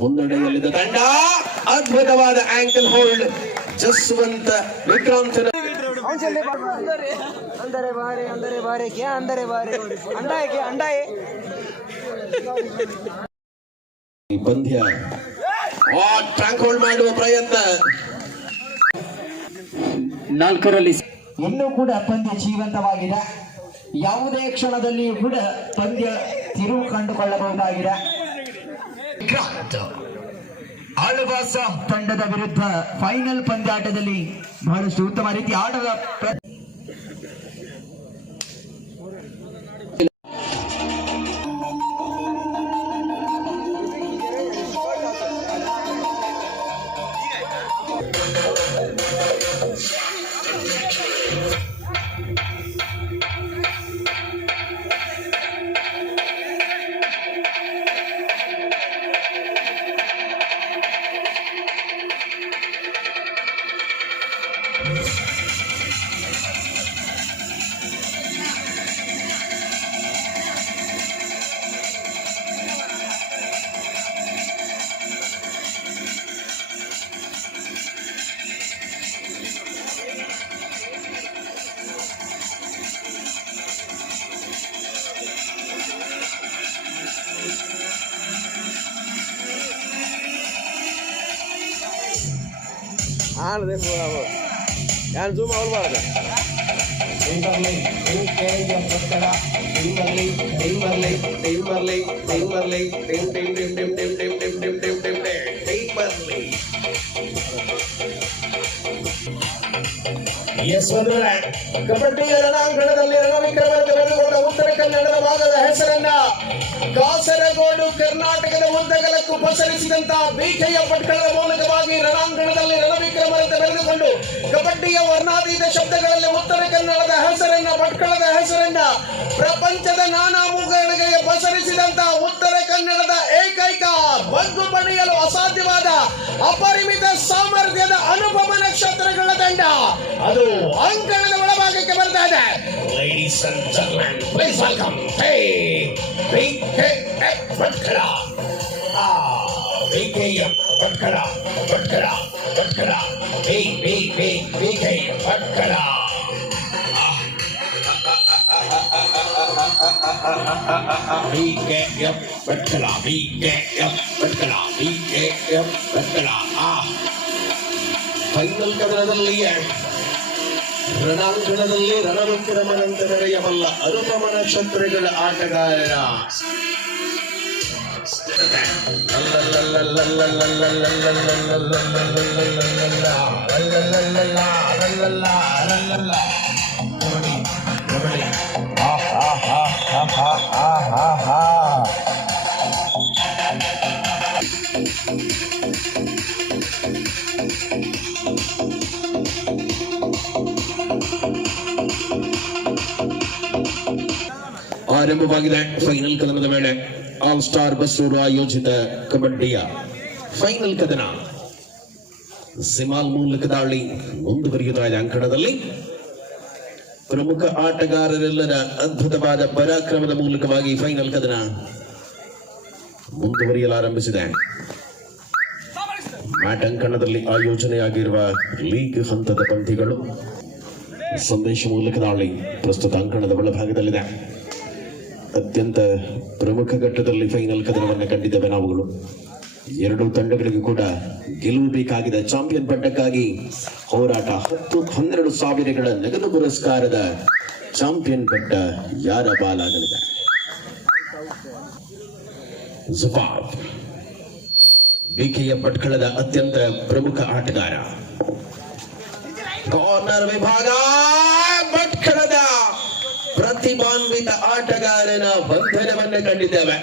ಮುನ್ನಡೆಯಲ್ಲಿದ್ದ ತಂಡ ಅದ್ಭುತವಾದ ankle hold ಜಸ್ವಂತ Vikrant ಅಂದರೆ ಬಾರೆ ಅಂದರೆ ಬಾರೆ ಅಂದರೆ ಬಾರೆ. ಪಂದ್ಯ ಟ್ರಾಂಕ್ ಹೋಲ್ಡ್ ಮಾಡುವ ಪ್ರಯತ್ನ. ನಾಲ್ಕರಲ್ಲಿ ಇನ್ನೂ ಕೂಡ ಪಂದ್ಯ ಜೀವಂತವಾಗಿದೆ. ಯಾವುದೇ ಕ್ಷಣದಲ್ಲಿಯೂ ಕೂಡ ಪಂದ್ಯ ತಿರುವು ಕಂಡುಕೊಳ್ಳಬಹುದಾಗಿದೆ. ಆಳ್ವಾಸ ತಂಡದ ವಿರುದ್ಧ ಫೈನಲ್ ಪಂದ್ಯಾಟದಲ್ಲಿ ಬಹಳಷ್ಟು ಉತ್ತಮ ರೀತಿ ಆಟದ ಗಾಣದೇ ಗಾಣ ಜೂಮ್ ಅವ್ರು தெய்வர்லை தென் கேளைய புத்தடா தெய்வர்லை தெய்வர்லை தெய்வர்லை தெய்வர்லை தெம் டெம் டெம் டெம் டெம் டெம் டெம் டெம் गया ಕಬಡ್ಡಿಯ ರಣಾಂಗಣದಲ್ಲಿ ರಣವಿಕ್ರಮ ಉತ್ತರ ಕನ್ನಡದ ಭಾಗದ ಹೆಸರನ್ನ ಕಾಸರಗೋಡು, ಕರ್ನಾಟಕದ ಉದ್ದಗಲಕ್ಕೂ ಪಸರಿಸಿದಂತ ಬಿಕೆಯ ಪಟ್ಕಳದ ಮೂಲಕವಾಗಿ ರಣಾಂಗಣದಲ್ಲಿ ರಣವಿಕ್ರಮರಂತೆ ಬೆಳೆದುಕೊಂಡು ಕಬಡ್ಡಿಯ ವರ್ಣಾತೀತ ಶಬ್ದಗಳಲ್ಲಿ ಉತ್ತರ ಕನ್ನಡದ ಹೆಸರನ್ನ ಪಟ್ಕಳದ ಹೆಸರನ್ನ, ಪ್ರಪಂಚದ ನಾನಾ ಮೂಗಳಿಗೆ ಪಸರಿಸಿದಂತ ಉತ್ತರ ಕನ್ನಡದ ಏಕೈಕ ಬಗ್ಗು ಪಡೆಯಲು ಅಸಾಧ್ಯವಾದ ಅಪರಿಮಿತ ಸಾಮರ್ಥ್ಯದ ಅನುಪಮ ನಕ್ಷತ್ರಗಳ ತಂಡ. ಅದು ಅಂಕಣದ ಒಳಭಾಗಕ್ಕೆ ಬರ್ತಾ ಇದೆ ladies and gentlemen please welcome hey BKF Bhatkal ಆ BKF Bhatkal Bhatkal Bhatkal B B B BKF Bhatkal BKF Bhatkal BKF Bhatkal BKF Bhatkal ಆ ಫೈನಲ್ ಕದನದಲ್ಲಿ ರಣಾಂಗಣದಲ್ಲಿ ರಣವಿಕ್ರಮನಂತೆ ನಡೆಯಬಲ್ಲ ಅನುಪಮ ನಕ್ಷತ್ರಗಳ ಆಟಗಾರರ. ಆರಂಭವಾಗಿದೆ ಫೈನಲ್ ಕದನದ ವೇಳೆ ಆಲ್ ಸ್ಟಾರ್ ಬಸ್ಸೂರು ಆಯೋಜಿತ ಕಬಡ್ಡಿಯ ಫೈನಲ್ ಕದನ ಸಿಮಾಲ್ ಮೂಲಕ ದಾಳಿ ಮುಂದುವರಿಯುತ್ತಾ ಇದೆ ಅಂಕಣದಲ್ಲಿ. ಪ್ರಮುಖ ಆಟಗಾರರೆಲ್ಲರ ಅದ್ಭುತವಾದ ಪರಾಕ್ರಮದ ಮೂಲಕವಾಗಿ ಫೈನಲ್ ಕದನ ಮುಂದುವರಿಯಲಾರಂಭಿಸಿದೆ. ಮ್ಯಾಟ್ ಅಂಕಣದಲ್ಲಿ ಆಯೋಜನೆಯಾಗಿರುವ ಲೀಗ್ ಹಂತದ ಪಂಥಿಗಳು ಸಂದೇಶ ಮೂಲಕ ದಾಳಿ ಪ್ರಸ್ತುತ ಅಂಕಣದ ಒಳಭಾಗದಲ್ಲಿದೆ. ಅತ್ಯಂತ ಪ್ರಮುಖ ಘಟ್ಟದಲ್ಲಿ ಫೈನಲ್ ಕದನವನ್ನು ಕಂಡಿದ್ದೇವೆ ನಾವುಗಳು. ಎರಡೂ ತಂಡಗಳಿಗೂ ಕೂಡ ಗೆಲುವು ಬೇಕಾಗಿದೆ ಚಾಂಪಿಯನ್ ಪಟ್ಟಕ್ಕಾಗಿ ಹೋರಾಟ ಹತ್ತು ಹನ್ನೆರಡು ಸಾವಿರಗಳ ನಗದು ಪುರಸ್ಕಾರದ ಚಾಂಪಿಯನ್ ಪಟ್ಟ ಯಾರ ಪಾಲಾಗಲಿದೆ ಜುಫಾಫ್ ಬಿಕೆಯ ಪಟ್ಕಳದ ಅತ್ಯಂತ ಪ್ರಮುಖ ಆಟಗಾರ. ಕಾರ್ನರ್ ವಿಭಾಗ ಭಟ್ಕಳದ ಪ್ರತಿಭಾನ್ವಿತ ಆಟಗಾರನ ಬಂಧನವನ್ನು ಕಂಡಿದ್ದೇವೆ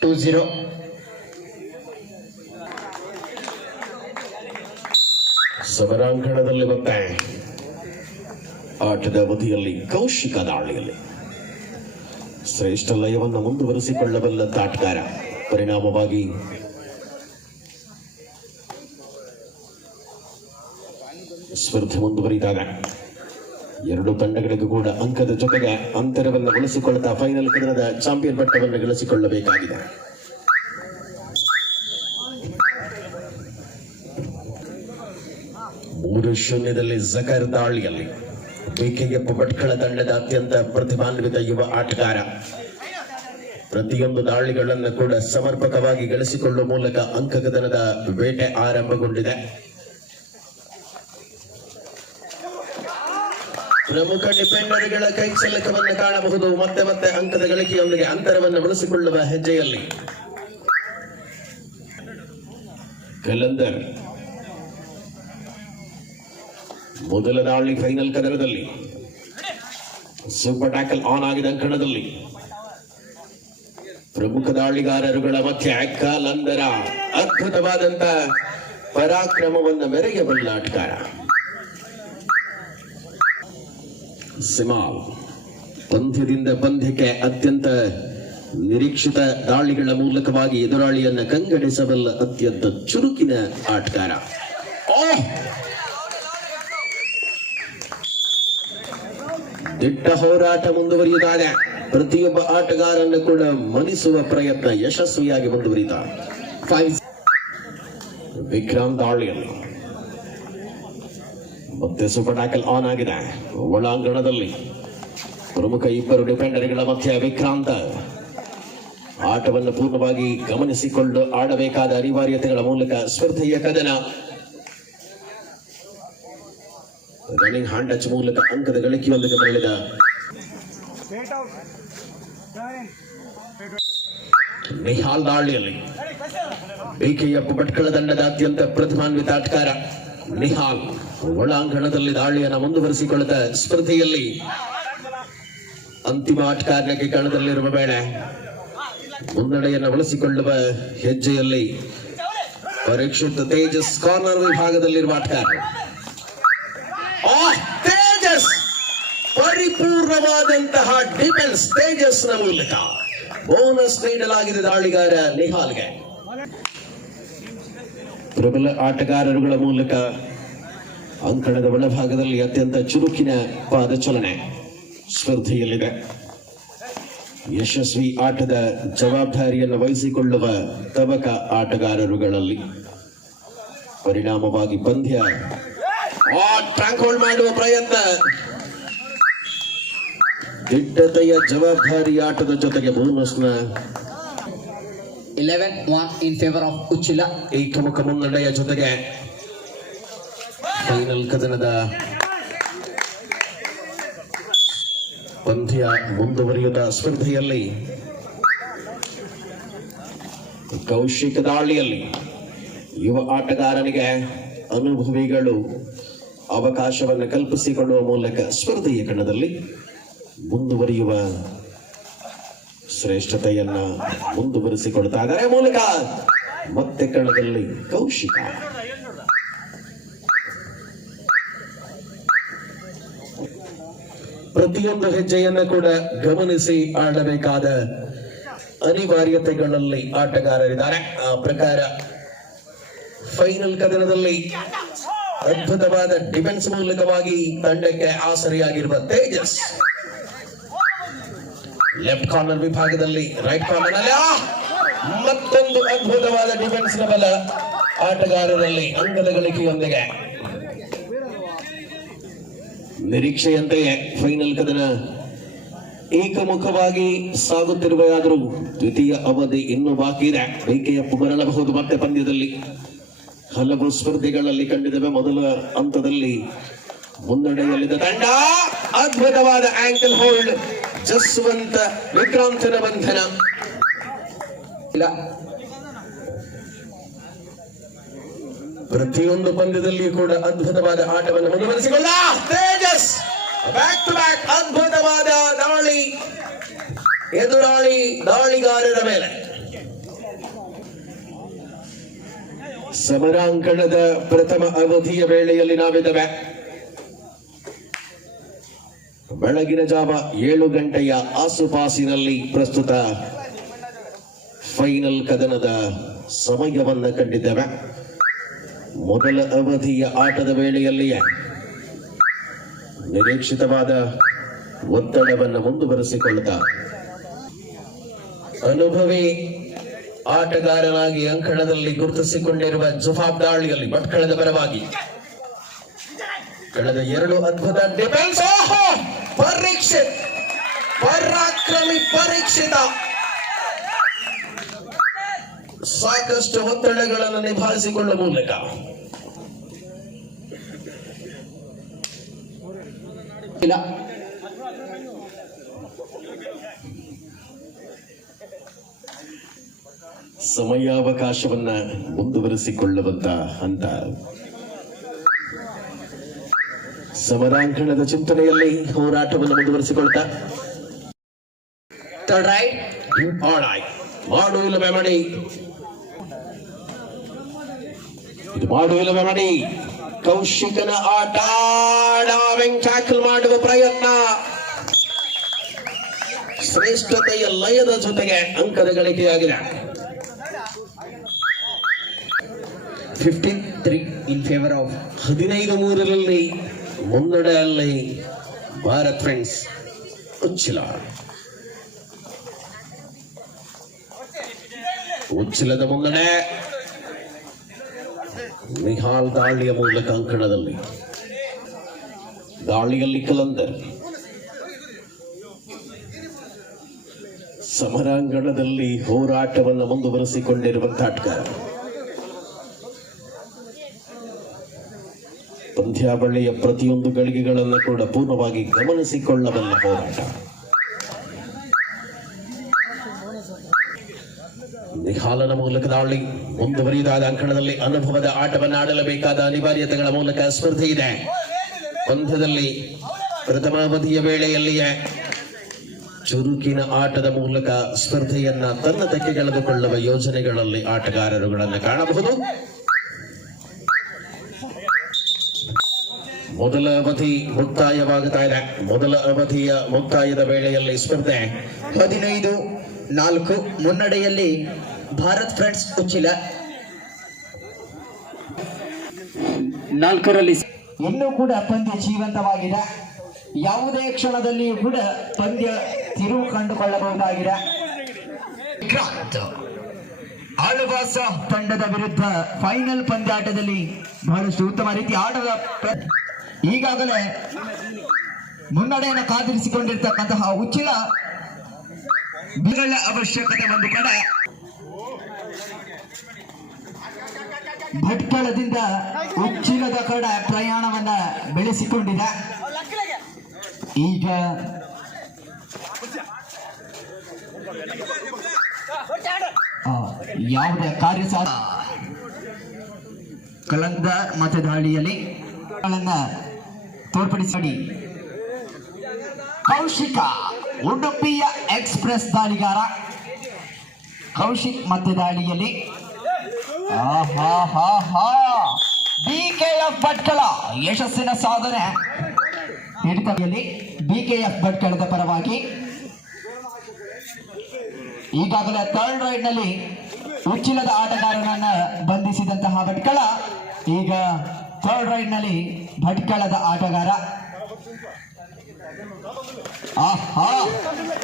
ಟೂ ಝೀರೋ ಸಮರಾಂಗಣದಲ್ಲಿ ಮತ್ತೆ ಆಟದ ಅವಧಿಯಲ್ಲಿ ಕೌಶಿಕ ದಾಳಿಯಲ್ಲಿ. ಶ್ರೇಷ್ಠ ಲಯವನ್ನು ಮುಂದುವರಿಸಿಕೊಳ್ಳಬಲ್ಲ ಆಟಗಾರ ಪರಿಣಾಮವಾಗಿ ಸ್ಪರ್ಧೆ ಮುಂದುವರಿದಾಗ ಎರಡು ತಂಡಗಳಿಗೂ ಕೂಡ ಅಂಕದ ಜೊತೆಗೆ ಅಂತರವನ್ನು ಗಳಿಸಿಕೊಳ್ಳುತ್ತಾ ಫೈನಲ್ ಕದನದ ಚಾಂಪಿಯನ್ ಪಟ್ಟವನ್ನು ಗಳಿಸಿಕೊಳ್ಳಬೇಕಾಗಿದೆ. ಮೂರು ಶೂನ್ಯದಲ್ಲಿ ಜಕರ್ ದಾಳಿಯಲ್ಲಿ ಬಿಕೆಗೆ ಪಟ್ಕಳ ತಂಡದ ಅತ್ಯಂತ ಪ್ರತಿಭಾನ್ವಿತ ಯುವ ಆಟಗಾರ. ಪ್ರತಿಯೊಂದು ದಾಳಿಗಳನ್ನು ಕೂಡ ಸಮರ್ಪಕವಾಗಿ ಗಳಿಸಿಕೊಳ್ಳುವ ಮೂಲಕ ಅಂಕಗದನದ ಬೇಟೆ ಆರಂಭಗೊಂಡಿದೆ. ಪ್ರಮುಖ ಡಿಫೆಂಡರ್ಗಳ ಕೈಚಲಕವನ್ನು ಕಾಣಬಹುದು. ಮತ್ತೆ ಮತ್ತೆ ಅಂಕದ ಗಳಿಕೆಯೊಂದಿಗೆ ಅಂತರವನ್ನು ಉಳಿಸಿಕೊಳ್ಳುವ ಹೆಜ್ಜೆಯಲ್ಲಿ. ಕಲಂದರ್. ಮೊದಲ ದಾಳಿ ಫೈನಲ್ ಕದನದಲ್ಲಿ. ಸೂಪರ್ ಟ್ಯಾಕಲ್ ಆನ್ ಆಗಿದ ಅಂಕಣದಲ್ಲಿ. ಪ್ರಮುಖ ದಾಳಿಗಾರರುಗಳ ಮಧ್ಯೆ ಕಲಂದರ ಅದ್ಭುತವಾದಂತ ಪರಾಕ್ರಮವನ್ನು ಮೆರೆಯಬಲ್ಲ ಆಟಗಾರ ಸಿಮಾಲ್ ಪಂದ್ಯದಿಂದ ಪಂದ್ಯಕ್ಕೆ ಅತ್ಯಂತ ನಿರೀಕ್ಷಿತ ದಾಳಿಗಳ ಮೂಲಕವಾಗಿ ಎದುರಾಳಿಯನ್ನು ಕಂಗಡಿಸಬಲ್ಲ ಅತ್ಯಂತ ಚುರುಕಿನ ಆಟಗಾರ. ದಿಟ್ಟ ಹೋರಾಟ ಮುಂದುವರಿಯುವಾಗ ಪ್ರತಿಯೊಬ್ಬ ಆಟಗಾರನ್ನು ಕೂಡ ಮನಿಸುವ ಪ್ರಯತ್ನ ಯಶಸ್ವಿಯಾಗಿ ಮುಂದುವರಿದ ವಿಕ್ರಮ್ ದಾಳಿಯಲ್ಲಿ ಮತ್ತೆ ಸೂಪರ್ ಟ್ಯಾಕಲ್ ಆನ್ ಆಗಿದೆ. ಒಳಾಂಗಣದಲ್ಲಿ ಪ್ರಮುಖ ಇಬ್ಬರು ಡಿಫೆಂಡರ್ಗಳ ಮಧ್ಯೆ ವಿಕ್ರಾಂತ. ಆಟವನ್ನು ಪೂರ್ಣವಾಗಿ ಗಮನಿಸಿಕೊಂಡು ಆಡಬೇಕಾದ ಅನಿವಾರ್ಯತೆಗಳ ಮೂಲಕ ಸ್ಪರ್ಧೆಯ ಕದನ. ರನ್ನಿಂಗ್ ಹ್ಯಾಂಡ್ ಟಚ್ ಮೂಲಕ ಅಂಕದ ಗಳಿಕೆಯೊಂದಿಗೆ ಮರಳಿದ. ನಿಹಾಲ್ ದಾಳಿಯಲ್ಲಿ ಬಿಕೆಎಫ್ ಭಟ್ಕಳ ತಂಡದ ಅತ್ಯಂತ ಪ್ರತಿಭಾನ್ವಿತ ಆಟಗಾರ. ನಿಹಾಲ್ ಒಳಾಂಗಣದಲ್ಲಿ ದಾಳಿಯನ್ನು ಮುಂದುವರಿಸಿಕೊಳ್ಳುತ್ತ ಸ್ಪರ್ಧೆಯಲ್ಲಿ ಅಂತಿಮ ಆಟಗಾರನಿಗೆ ಕಣದಲ್ಲಿರುವ ಬೇಳೆ ಮುನ್ನಡೆಯನ್ನು ಬಳಸಿಕೊಳ್ಳುವ ಹೆಜ್ಜೆಯಲ್ಲಿ ಪರೀಕ್ಷಿತ ತೇಜಸ್ ಕಾರ್ನರ್ ವಿಭಾಗದಲ್ಲಿರುವ ಆಟಗಾರ. ತೇಜಸ್! ಪರಿಪೂರ್ಣವಾದಂತಹ ಡಿಫೆನ್ಸ್ ತೇಜಸ್ನ ಮೂಲಕ ಬೋನಸ್ ನೀಡಲಾಗಿದೆ ದಾಳಿಗಾರ ನಿಹಾಲ್ಗೆ ಪ್ರಬಲ ಆಟಗಾರರುಗಳ ಮೂಲಕ ಅಂಕಣದ ಒಳಭಾಗದಲ್ಲಿ ಅತ್ಯಂತ ಚುರುಕಿನ ಪಾದಚಲನೆ ಸ್ಪರ್ಧೆಯಲ್ಲಿದೆ. ಯಶಸ್ವಿ ಆಟದ ಜವಾಬ್ದಾರಿಯನ್ನು ವಹಿಸಿಕೊಳ್ಳುವ ತಬಕ ಆಟಗಾರರುಗಳಲ್ಲಿ ಪರಿಣಾಮವಾಗಿ ಪಂದ್ಯ ಮಾಡುವ ಪ್ರಯತ್ನ. ದಿಟ್ಟತೆಯ ಜವಾಬ್ದಾರಿ ಆಟದ ಜೊತೆಗೆ ಬೋನಸ್ನ 11-1 in favor of Uchila. ಏಕಮುಖ ಮುನ್ನಡೆಯ ಜೊತೆಗೆ ಫೈನಲ್ ಕದನದ ಪಂದ್ಯ ಮುಂದುವರಿಯದ ಸ್ಪರ್ಧೆಯಲ್ಲಿ ಕೌಶಿಕ ದಾಳಿಯಲ್ಲಿ ಯುವ ಆಟಗಾರನಿಗೆ ಅನುಭವಿಗಳು ಅವಕಾಶವನ್ನು ಕಲ್ಪಿಸಿಕೊಳ್ಳುವ ಮೂಲಕ ಸ್ಪರ್ಧೆಯ ಕಣದಲ್ಲಿ ಮುಂದುವರಿಯುವ ಶ್ರೇಷ್ಠತೆಯನ್ನ ಮುಂದುವರಿಸಿಕೊಳ್ತಾ ಇದ್ದಾರೆ ಮೂಲಕ ಮತ್ತೆ ಕಣದಲ್ಲಿ ಕೌಶಿಕ. ಪ್ರತಿಯೊಂದು ಹೆಜ್ಜೆಯನ್ನ ಕೂಡ ಗಮನಿಸಿ ಆಡಬೇಕಾದ ಅನಿವಾರ್ಯತೆಗಳಲ್ಲಿ ಆಟಗಾರರಿದ್ದಾರೆ. ಆ ಪ್ರಕಾರ ಫೈನಲ್ ಕದನದಲ್ಲಿ ಅದ್ಭುತವಾದ ಡಿಫೆನ್ಸ್ ಮೂಲಕವಾಗಿ ತಂಡಕ್ಕೆ ಆಸರೆಯಾಗಿರುವ ತೇಜಸ್. ಲೆಫ್ಟ್ ಕಾರ್ನರ್ ವಿಭಾಗದಲ್ಲಿ ರೈಟ್ ಕಾರ್ನರ್ನಲ್ಲಿ ಮತ್ತೊಂದು ಅದ್ಭುತವಾದ ಡಿಫೆನ್ಸ್ನ ಬಲ ಆಟಗಾರರಲ್ಲಿ ಅಂಕದ ಗಳಿಕೆಯೊಂದಿಗೆ. ನಿರೀಕ್ಷೆಯಂತೆ ಫೈನಲ್ ಕದನ ಏಕಮುಖವಾಗಿ ಸಾಗುತ್ತಿರುವಾದರೂ ದ್ವಿತೀಯ ಅವಧಿ ಇನ್ನೂ ಬಾಕಿ ಇದೆ. ಬಿಕೆಎಫ್ ಬರಲಬಹುದು ಮತ್ತೆ ಪಂದ್ಯದಲ್ಲಿ. ಹಲವು ಸ್ಪರ್ಧೆಗಳಲ್ಲಿ ಕಂಡಿದ್ದೇವೆ ಮೊದಲ ಹಂತದಲ್ಲಿ ಮುನ್ನಡೆಯಲ್ಲಿದ್ದ ತಂಡ. ಅದ್ಭುತವಾದ ಆಂಕಲ್ ಹೋಲ್ಡ್ ಜಸ್ವಂತ ವಿಕ್ರಾಂತನ ಬಂಧನ. ಇಲ್ಲ. ಪ್ರತಿಯೊಂದು ಪಂದ್ಯದಲ್ಲಿ ಕೂಡ ಅದ್ಭುತವಾದ ಆಟವನ್ನು ಮುಂದುವರಿಸಿಕೊಂಡ ತೇಜಸ್! ಬ್ಯಾಕ್ ಟು ಬ್ಯಾಕ್ ಅದ್ಭುತವಾದ ದಾಳಿ. ಎದುರಾಳಿ ದಾಳಿಗಾರರ ಮೇಲೆ. ಸಮರಾಂಕಣದ ಪ್ರಥಮ ಅವಧಿಯ ವೇಳೆಯಲ್ಲಿ ನಾವಿದ್ದೇವೆ. ಬೆಳಗಿನ ಜಾವ ಏಳು ಗಂಟೆಯ ಆಸುಪಾಸಿನಲ್ಲಿ ಪ್ರಸ್ತುತ ಫೈನಲ್ ಕದನದ ಸಮಯವನ್ನ ಕಂಡಿದ್ದೇವೆ. ಮೊದಲ ಅವಧಿಯ ಆಟದ ವೇಳೆಯಲ್ಲಿಯೇ ನಿರೀಕ್ಷಿತವಾದ ಒತ್ತಡವನ್ನು ಮುಂದುವರೆಸಿಕೊಳ್ಳುತ್ತಾ ಅನುಭವಿ ಆಟಗಾರನಾಗಿ ಅಂಕಣದಲ್ಲಿ ಗುರುತಿಸಿಕೊಂಡಿರುವ ಜುಫಾಬ್ ದಾಳಿಯಲ್ಲಿ ಭಟ್ಕಳದ ಪರವಾಗಿ ಕಳೆದ ಎರಡು ಅದ್ಭುತ ಡಿಫೆನ್ಸ್ ಓಹೋ! ಪರೀಕ್ಷೆ. ಪರಾಕ್ರಮಿ ಪರೀಕ್ಷಿತ. ಸಾಕಷ್ಟು ಒತ್ತಡಗಳನ್ನು ನಿಭಾಯಿಸಿಕೊಳ್ಳುವ ಮೂಲಕ. ಸಮಯಾವಕಾಶವನ್ನ ಮುಂದುವರಿಸಿಕೊಳ್ಳುವಂತ ಹಂತ. ಸಮರಾಂಗಣದ ಚಿಂತನೆಯಲ್ಲಿ ಹೋರಾಟವನ್ನು ಮುಂದುವರಿಸಿಕೊಳ್ತಾ ಥರ್ಡ್ ರೈಟ್ ಕೌಶಿಕನ ಆಟ ಟ್ಯಾಕಲ್ ಮಾಡುವ ಪ್ರಯತ್ನ ಶ್ರೇಷ್ಠತೆಯ ಲಯದ ಜೊತೆಗೆ ಅಂಕದ ಗಳಿಕೆಯಾಗಿದೆ fifteen three in favour of ಹದಿನೈದು ಮೂರರಲ್ಲಿ ಮುನ್ನಡೆಯಲ್ಲಿ ಭಾರತ್ ಫ್ರೆಂಡ್ಸ್ ಉಚ್ಚಿಲ ಉಚ್ಚಿಲದ ಮುನ್ನಡೆ ನಿಹಾಲ್ ದಾಳಿಯ ಮೂಲಕ ಅಂಕಣದಲ್ಲಿ ದಾಳಿಯಲ್ಲಿ ಕಲಂದರ್ ಸಮರಾಂಗಣದಲ್ಲಿ ಹೋರಾಟವನ್ನು ಮುಂದುವರಿಸಿಕೊಂಡಿರುವಂತ ಆಟಗಾರ ಪಂದ್ಯಾವಳಿಯ ಪ್ರತಿಯೊಂದು ಗಳಿಗೆಗಳನ್ನು ಕೂಡ ಪೂರ್ಣವಾಗಿ ಗಮನಿಸಿಕೊಳ್ಳಬಲ್ಲ ಹೋರಾಟ. ನಿಹಾಲನ ಮೂಲಕ ದಾಳಿ. ಮುಂದುವರಿದಾದ ಅಂಕಣದಲ್ಲಿ ಅನುಭವದ ಆಟವನ್ನು ಆಡಲಬೇಕಾದ ಅನಿವಾರ್ಯತೆಗಳ ಮೂಲಕ ಸ್ಪರ್ಧೆ ಇದೆ. ಪಂದ್ಯದಲ್ಲಿ ಪ್ರಥಮಾವಧಿಯ ವೇಳೆಯಲ್ಲಿಯೇ ಚುರುಕಿನ ಆಟದ ಮೂಲಕ ಸ್ಪರ್ಧೆಯನ್ನ ತನ್ನ ತೆಗೆದುಕೊಳ್ಳುವ ಯೋಜನೆಗಳಲ್ಲಿ ಆಟಗಾರರುಗಳನ್ನು ಕಾಣಬಹುದು. ಮೊದಲ ಅವಧಿ ಮುಕ್ತಾಯವಾಗುತ್ತಾ ಇದೆ. ಮೊದಲ ಅವಧಿಯ ಮುಕ್ತಾಯದ ವೇಳೆಯಲ್ಲಿ ಸ್ಪರ್ಧೆ ಹದಿನೈದು, ನಾಲ್ಕು ಮುನ್ನಡೆಯಲ್ಲಿ ಭಾರತ್ ಫ್ರೆಂಡ್ಸ್ ಉಚ್ಚಿಲ. ನಾಲ್ಕರಲ್ಲಿ ಇನ್ನೂ ಕೂಡ ಪಂದ್ಯ ಜೀವಂತವಾಗಿದೆ. ಯಾವುದೇ ಕ್ಷಣದಲ್ಲಿಯೂ ಕೂಡ ಪಂದ್ಯ ತಿರುವು ಕಂಡುಕೊಳ್ಳಬಹುದಾಗಿದೆ. ಆಳುವಾಸ ತಂಡದ ವಿರುದ್ಧ ಫೈನಲ್ ಪಂದ್ಯಾಟದಲ್ಲಿ ಬಹಳಷ್ಟು ಉತ್ತಮ ರೀತಿ ಆಟದ ಈಗಾಗಲೇ ಮುನ್ನಡೆಯನ್ನು ಕಾದಿರಿಸಿಕೊಂಡಿರ್ತಕ್ಕಂತಹ ಉಚ್ಚಿಲ ಬಿರಳ ಅವಶ್ಯಕತೆ ಒಂದು ಕಡೆ. ಭಟ್ಕಳದಿಂದ ಉಚ್ಚಿಲದ ಕಡೆ ಪ್ರಯಾಣವನ್ನ ಬೆಳೆಸಿಕೊಂಡಿದೆ. ಈಗ ಯಾವುದೇ ಕಾರ್ಯ ಕಲಂದ ಮತದಾಳಿಯಲ್ಲಿ ತೋರ್ಪಡಿಸಿ ಕೌಶಿಕ ಉಡುಪಿಯ ಎಕ್ಸ್ಪ್ರೆಸ್ ದಾಳಿಗಾರ. ಕೌಶಿಕ್ ಮತ್ತೆ ದಾಳಿಯಲ್ಲಿ. ಎಫ್ ಭಟ್ಕಳ, ಯಶಸ್ಸಿನ ಸಾಧನೆ. ಹಿಡಿತದಲ್ಲಿ ಬಿಕೆಎಫ್ ಭಟ್ಕಳದ ಪರವಾಗಿ. ಈಗಾಗಲೇ ಥರ್ಡ್ ರೈಡ್ನಲ್ಲಿ ಉಚ್ಚಿಲದ ಆಟಗಾರನನ್ನ ಬಂಧಿಸಿದಂತಹ ಭಟ್ಕಳ. ಈಗ ಥರ್ಡ್ ರೈಡ್ನಲ್ಲಿ ಭಟ್ಕಳದ ಆಟಗಾರ.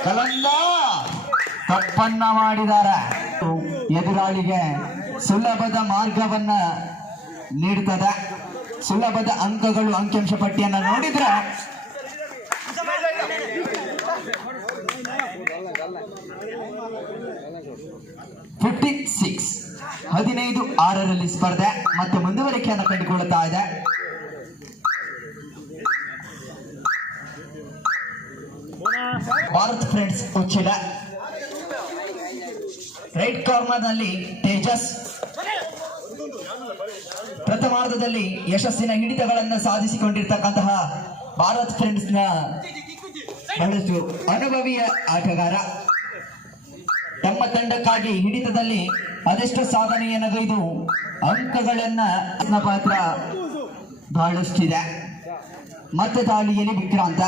ಕಲಂದ. ತಪ್ಪನ್ನ ಮಾಡಿದ್ದಾರೆ. ಎದುರಾಳಿಗೆ ಸುಲಭದ ಮಾರ್ಗವನ್ನ ನೀಡ್ತದ. ಸುಲಭದ ಅಂಕಗಳು ಅಂಕಿಅಂಶ ಪಟ್ಟಿಯನ್ನ ನೋಡಿದ್ರೆ ಫಿಫ್ಟಿ ಸಿಕ್ಸ್ ಹದಿನೈದು, ಆರರಲ್ಲಿ ಸ್ಪರ್ಧೆ ಮತ್ತೆ ಮುಂದುವರಿಕೆಯನ್ನು ಕಂಡುಕೊಳ್ಳುತ್ತಾ ಇದೆ. ಭಾರತ್ ಫ್ರೆಂಡ್ಸ್ ಉಚ್ಚಿಲ. ರೈಟ್ ಕಾರ್ನರ್ನಲ್ಲಿ ತೇಜಸ್. ಪ್ರಥಮಾರ್ಧದಲ್ಲಿ ಯಶಸ್ಸಿನ ಹಿಡಿತಗಳನ್ನು ಸಾಧಿಸಿಕೊಂಡಿರ್ತಕ್ಕಂತಹ ಭಾರತ್ ಫ್ರೆಂಡ್ಸ್ನ ಬಹಳಷ್ಟು ಅನುಭವಿಯ ಆಟಗಾರ. ತಮ್ಮ ತಂಡಕ್ಕಾಗಿ ಹಿಡಿತದಲ್ಲಿ ಅದೆಷ್ಟು ಸಾಧನೆಯನ್ನು ಗೈದು ಅಂಕಗಳನ್ನ ಪಾತ್ರ ಬಹಳಷ್ಟಿದೆ. ಮತ್ತೆ ದಾಳಿಯಲ್ಲಿ Vikrant.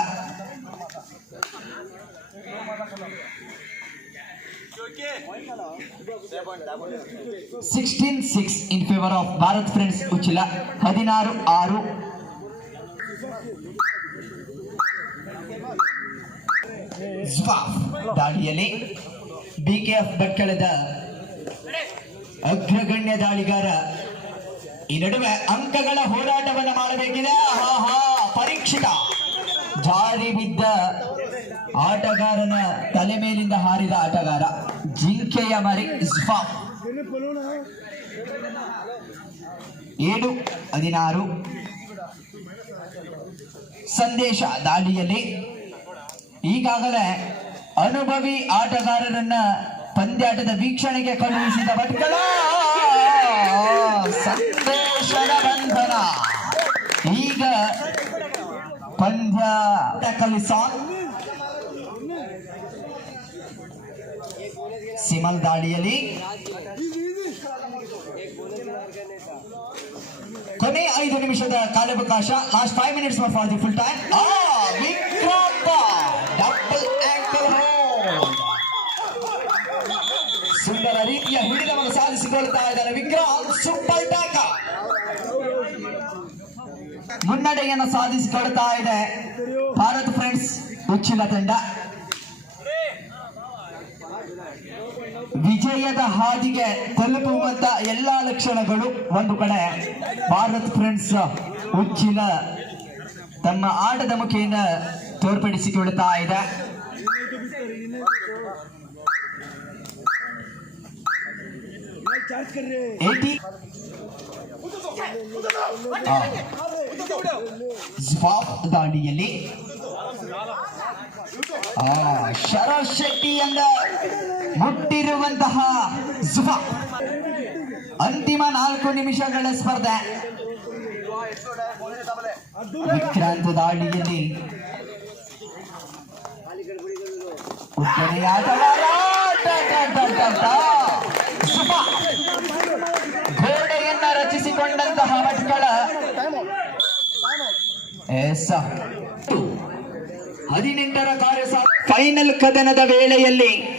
Sixteen six in favour of Bharat friends Uchila ಹದಿನಾರು ಆರು. ದಾಳಿಯಲ್ಲಿ. ಬಿಕೆಎಫ್ ಭಟ್ಕಳದ ಅಗ್ರಗಣ್ಯ ದಾಳಿಗಾರ. ಈ ನಡುವೆ ಅಂಕಗಳ ಹೋರಾಟವನ್ನು ಮಾಡಬೇಕಿದೆ. ಪರೀಕ್ಷಿತ. ಜಾರಿ ಬಿದ್ದ ಆಟಗಾರನ ತಲೆ ಮೇಲಿಂದ ಹಾರಿದ ಆಟಗಾರ ಜಿಂಕೆಯ ಮರಿ ಇಸ್ಫಾ ಏಳು, ಹದಿನಾರು. ಸಂದೇಶ ದಾಳಿಯಲ್ಲಿ ಈಗಾಗಲೇ ಅನುಭವಿ ಆಟಗಾರರನ್ನ ಪಂದ್ಯಾಟದ ವೀಕ್ಷಣೆಗೆ ಕಳುಹಿಸಿದ ಭಟ್ಕಳ ಸಂದೇಶದ ಬಂಧನ. ಈಗ ಪಂದ್ಯ ಕಲಿಸ ಸಿಮಲ್ ದಾಳಿಯಲ್ಲಿ. ಕೊನೆ ಐದು ನಿಮಿಷದ ಕಾಲಾವಕಾಶ last five minutes for the full time Vikrant double ankle ಸುಂದರ ರೀತಿಯ ಹಿಡಿತವನ್ನು ಸಾಧಿಸಿಕೊಳ್ತಾ ಇದ್ದಾರೆ ವಿಕ್ರಾಂತ್ ಸೂಪರ್ ಟಾಕ ಮುನ್ನಡೆಯನ್ನು ಸಾಧಿಸಿಕೊಳ್ತಾ ಇದೆ. ಭಾರತ್ ಫ್ರೆಂಡ್ಸ್ ಉಚ್ಚಿಲ ತಂಡ. ವಿಜಯದ ಹಾದಿಗೆ ತಲುಪುವಂತ ಎಲ್ಲಾ ಲಕ್ಷಣಗಳು ಒಂದು ಕಡೆ. ಭಾರತ್ ಫ್ರೆಂಡ್ಸ್ ಉಚ್ಚಿಲ ತಮ್ಮ ಆಟದ ಮುಖೇನ ತೋರ್ಪಡಿಸಿಕೊಳ್ತಾ ಇದೆ. ಏಟಿ ಆ. ಜ್ವಾಫ್ ದಾಂಡಿಯಲ್ಲಿ ಶರತ್ ಶೆಟ್ಟಿಯಿಂದ ಮುಟ್ಟಿರುವಂತಹ ಜುಫಾ ಅಂತಿಮ ನಾಲ್ಕು ನಿಮಿಷಗಳ ಸ್ಪರ್ಧೆ. ವಿಕ್ರಾಂತ ದಾಳಿಯಲ್ಲಿ ಉತ್ತರ ಆಟಗಾರ ಟ, ಟ, ಟ, ಟ, ಟ. ಜುಫಾ. ಗೋಡೆಯನ್ನ ರಚಿಸಿಕೊಂಡಂತಹ ಭಟ್ಕಳ ಎಸ್ ಹದಿನೆಂಟರ ಕಾರ್ಯ ಫೈನಲ್ ಕದನದ ವೇಳೆಯಲ್ಲಿ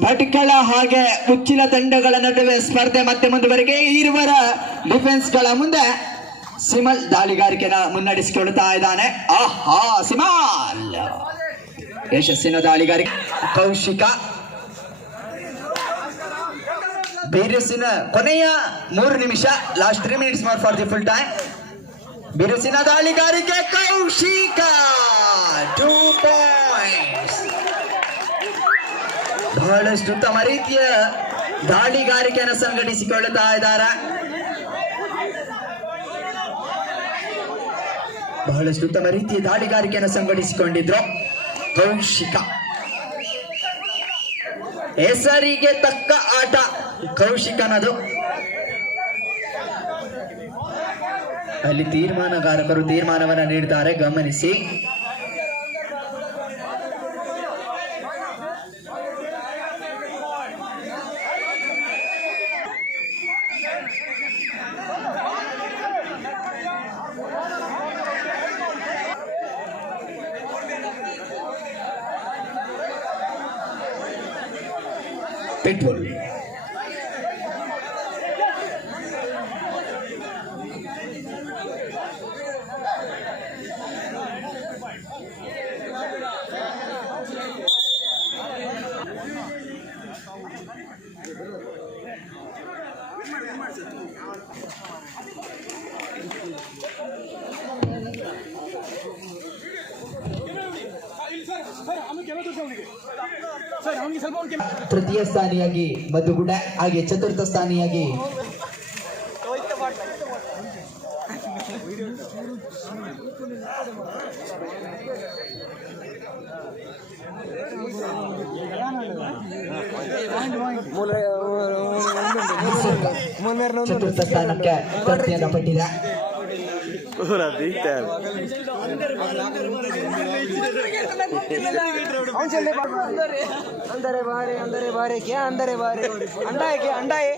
ಭಟ್ಕಳ ಹಾಗೆ ಉಚ್ಚಿಲ ತಂಡಗಳ ನಡುವೆ ಸ್ಪರ್ಧೆ ಮತ್ತೆ ಮುಂದುವರೆಗೆ ಇರುವರ ಡಿಫೆನ್ಸ್ಗಳ ಮುಂದೆ ಸಿಮಲ್ ದಾಳಿಗಾರಿಕೆನ ಮುನ್ನಡೆಸಿಕೊಳ್ತಾ ಇದ್ದಾನೆ. ಆಹಾ, ಸಿಮಾಲ್! ಯಶಸ್ಸಿನ ದಾಳಿಗಾರಿಕೆ. ಕೌಶಿಕ. ಬೇರಸಿನ ಕೊನೆಯ ಮೂರು ನಿಮಿಷ last three minutes for the full time ಬಿರುಸಿನ ದಾಳಿಗಾರಿಕೆ ಕೌಶಿಕ ಟೂ ಪಾಯಿಂಟ್ಸ್ ಬಹಳಷ್ಟು ಉತ್ತಮ ರೀತಿಯ ದಾಳಿಗಾರಿಕೆಯನ್ನು ಸಂಘಟಿಸಿಕೊಳ್ಳುತ್ತಾ ಇದ್ದಾರೆ. ಬಹಳಷ್ಟು ಉತ್ತಮ ರೀತಿಯ ದಾಳಿಗಾರಿಕೆಯನ್ನು ಸಂಘಟಿಸಿಕೊಂಡಿದ್ರು ಕೌಶಿಕ. ಹೆಸರಿಗೆ ತಕ್ಕ ಆಟ ಕೌಶಿಕನದು. ಅಲ್ಲಿ ತೀರ್ಮಾನಗಾರಕರು ತೀರ್ಮಾನವನ್ನ ನೀಡಿದ್ದಾರೆ ಗಮನಿಸಿ. ಪೆಟ್ರೋಲ್ ತೃತೀಯ ಸ್ಥಾನಿಯಾಗಿ ಮಧುಗುಡ ಹಾಗೆ ಚತುರ್ಥ ಸ್ಥಾನಿಯಾಗಿ ಚತುರ್ಥ ಸ್ಥಾನಕ್ಕೆ ಪ್ರತಿಯನ್ನು ಪಟ್ಟಿದೆ अंदर है बाहर है अंदर है बाहर है क्या अंदर है बाहर है अंडा है क्या अंडा है